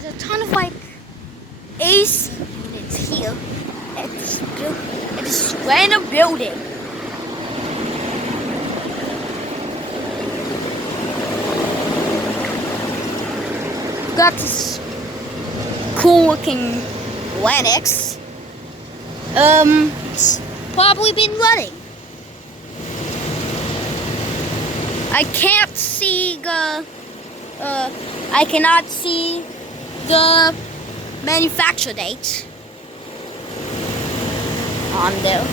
There's a ton of like AC units here at this random building. We've got this cool looking Lennox. It's probably been running. I can't see I cannot see the manufacture date on there.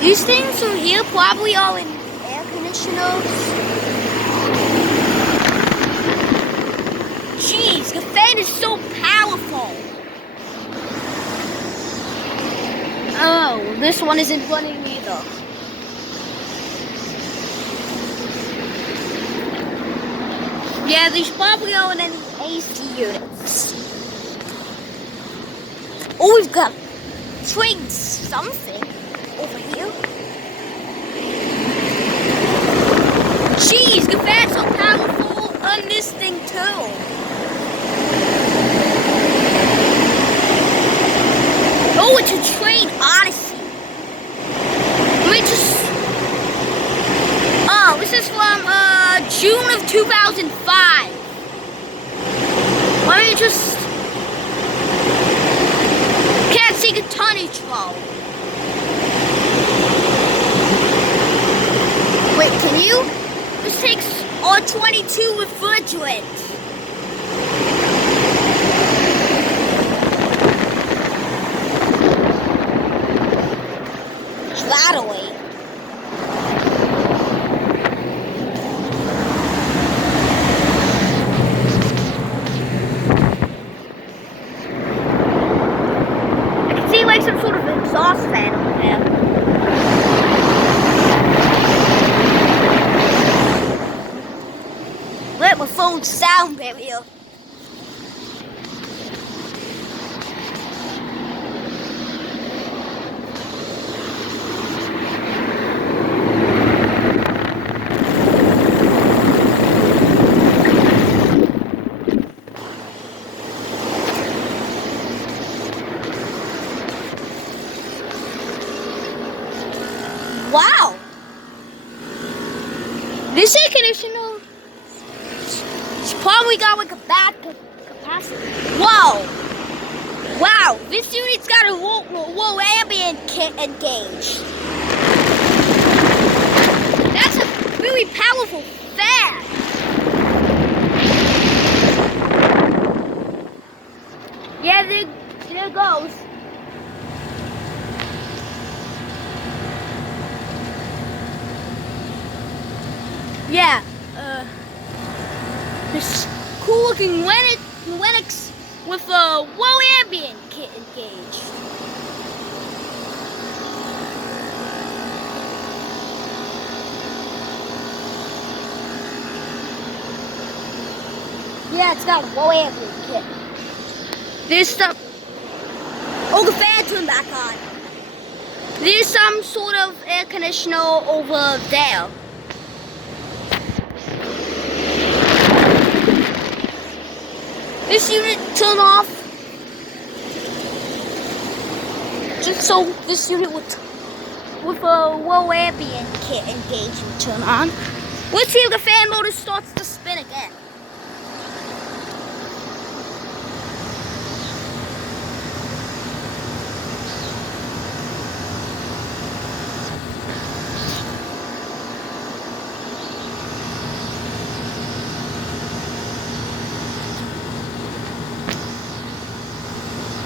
These things are here probably all in air conditioners. Jeez, the fan is so powerful. Oh, this one isn't running either. Yeah, these probably aren't any AC units. Oh, we've got trained something over here. Jeez, the fan's so powerful on this thing too. Oh, it's a train odyssey. Let me just... Oh, this is from June of 2005. Let me just... Can't see the tonnage though. Wait, can you? This takes R22 refrigerant. That away. I can see like some sort of exhaust fan over there. Let my phone sound barrier. Wow! This air conditioner, it's probably got like a bad capacity. Whoa! Wow, this unit's got a low ambient gauge. That's a really powerful fan. Yeah, there goes. Yeah, this cool looking Lennox with a low ambient gauge. Yeah, it's got a low ambient kit. There's some... Oh, the fan turned back on. There's some sort of air conditioner over there. This unit turned off just so this unit with a low ambient kit engagement turn on. Let's see if the fan motor starts to spin again.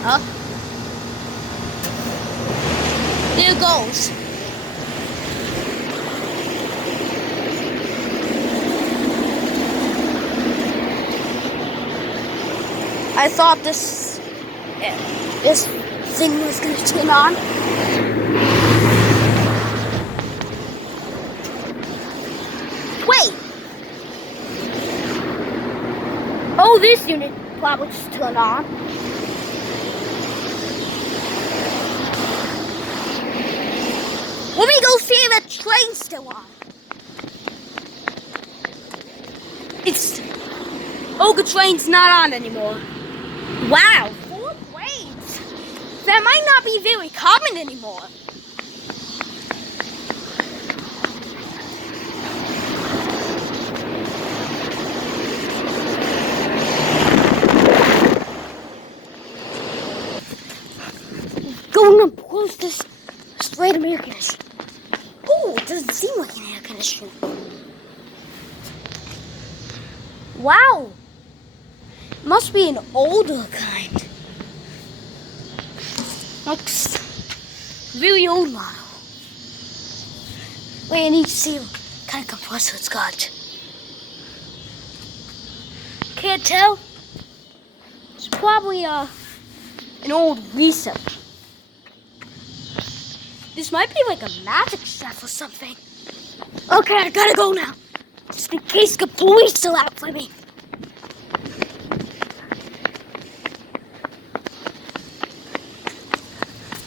Huh? There it goes. I thought this thing was going to turn on. Wait. Oh, this unit probably just turned on. the train's still on. The train's not on anymore. Wow, 4 grades. That might not be very common anymore. Going up close to straight air conditioning. Oh, it doesn't seem like an air conditioner. Wow. Must be an older kind. Looks really old model. Wait, I need to see what kind of compressor it's got. Can't tell. It's probably an old reset. This might be like a magic chef or something. Okay, I gotta go now. Just in case the police are out for me.